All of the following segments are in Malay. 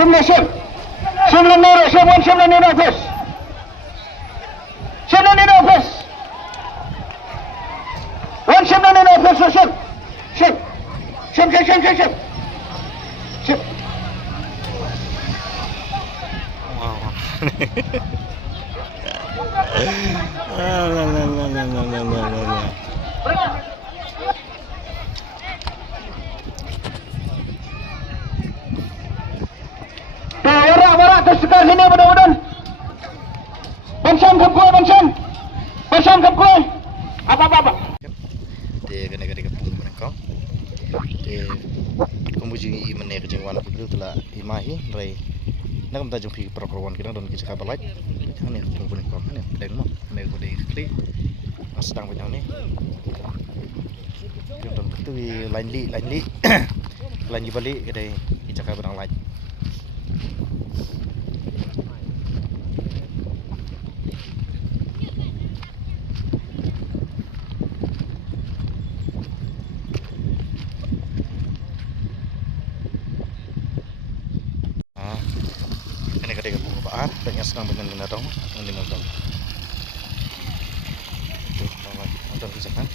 شم شم للنور شم وين شم للنور بس شم للنور بس وين شم للنور بس شم شم شم شم شم شم شم شم Warak tersekat sini mudah-mudahan. Bensan ke kue, bensan ke kue. Apa. Dia kena kepung mereka. Dia kemudian menaik jengwan itu telah imahi rai. Nak kita jumpi perkawan kita dan kita kabar lain. Ini kepung mereka, ini pedang mo, ini gede kli. Sedang punya ni. Kita itu lain li, lain balik kita kabar lain. Ini kadang pengubah, banyak sedang benar dong, ini nonton. Tuh, nonton bisa kan?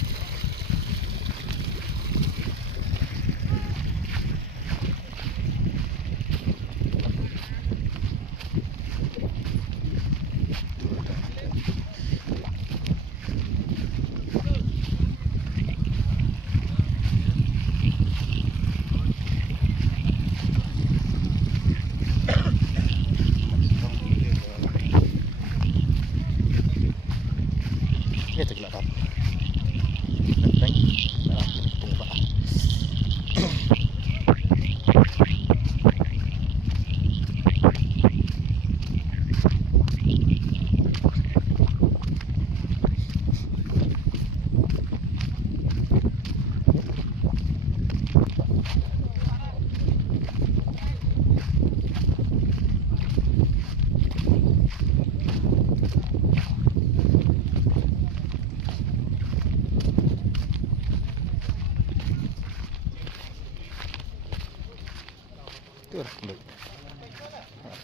Ini tergelap apa? Benteng, pengubah.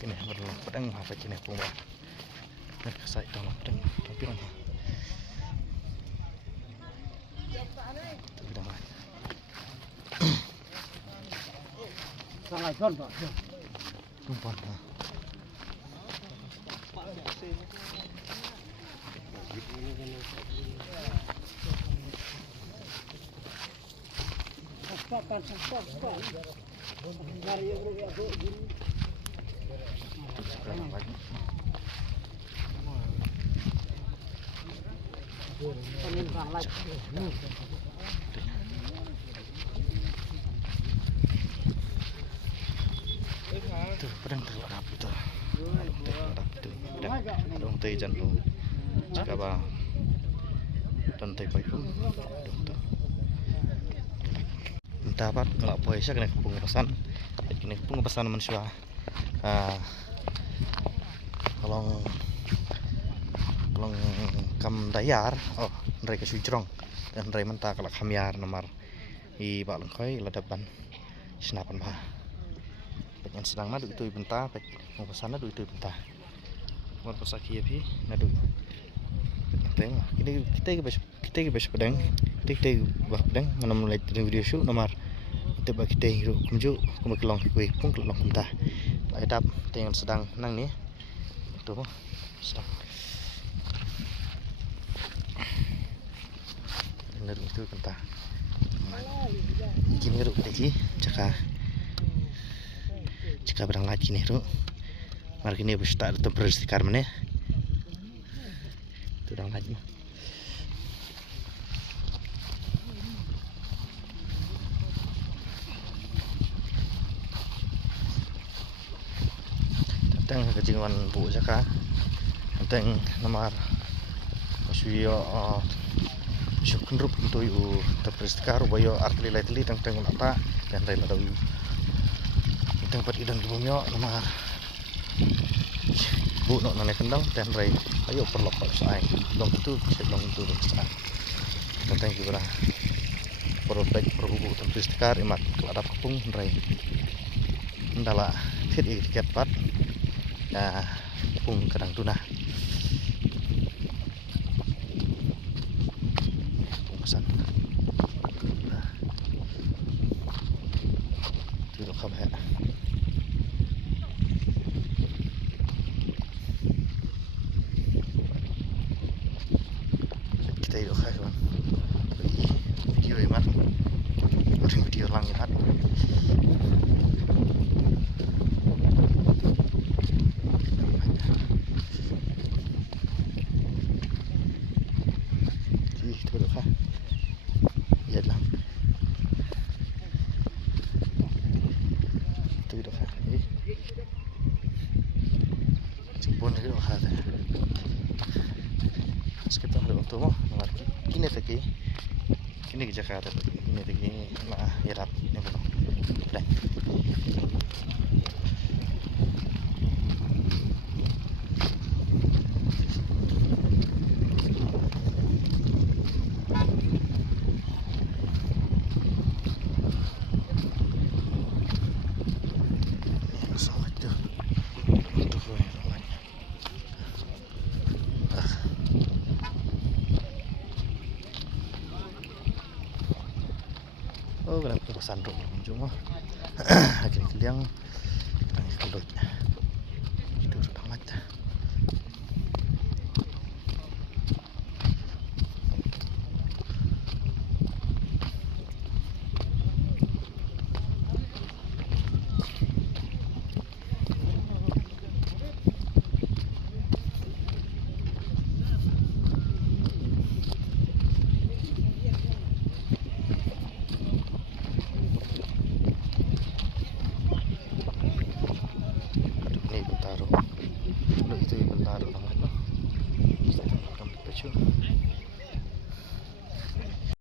Ini berlalu pedang apa jenis punggung? Nak saya tahu pedang tapi mana? Pedang lain. Salah kon pak. Tumpah. Stop. Dari aku Tuh, pedang terlarap itu. Pedang teh jantung. Jika bah dan teh payung. Dapat ngelak poesya kena pengepasan, kena pengepasan manusia. Kalau kam dayar, mereka sujrong dan mereka mentah kalau kamiar nomor i bak lengkoi ladaban senapan bah. Penyan sedang nadu itu ibentah, pengepasan nadu itu ibentah. Mau pasaki api nadu. Tengok, kita pedang, kita bah pedang, mana mulai video shoot nomor. Kita bagi kita hirup kunjuk, kemudian kue pun kelong mentah. Adap yang sedang nang ni, tu sedang. Dengar itu mentah. Kini hirup lagi, cakap berang lagi ni hirup. Mari kini berstart atau beristikar mana? Tu dah lagi. Teng kejingan bu jaka. Teng nomor masih syukur untuk you terperistikar bayo artli lightly teng lata dan rela dawi. Teng pat idan bumyo nomor bu nak naik kendang dan rai ayo perlok sai long itu sai. Teng kibra protek perbubu terperistikar imat keladap kepung rai. Ndala thiết ý kẹp bắt cùng cả đằng tuna cùng sẵn từ đó không hẹn kita hidup kah kawan video hemat video lang hemat itu được kah iya lah itu được kah jemput lagi được kah sekitar ada waktu mau mengerti kini lagi kini ke Jakarta kini lagi mah yarap ini belum dah oh kenapa ke sandung cuma akhirnya kalian kelut itu sudah mati itu bentar banget loh. Competition.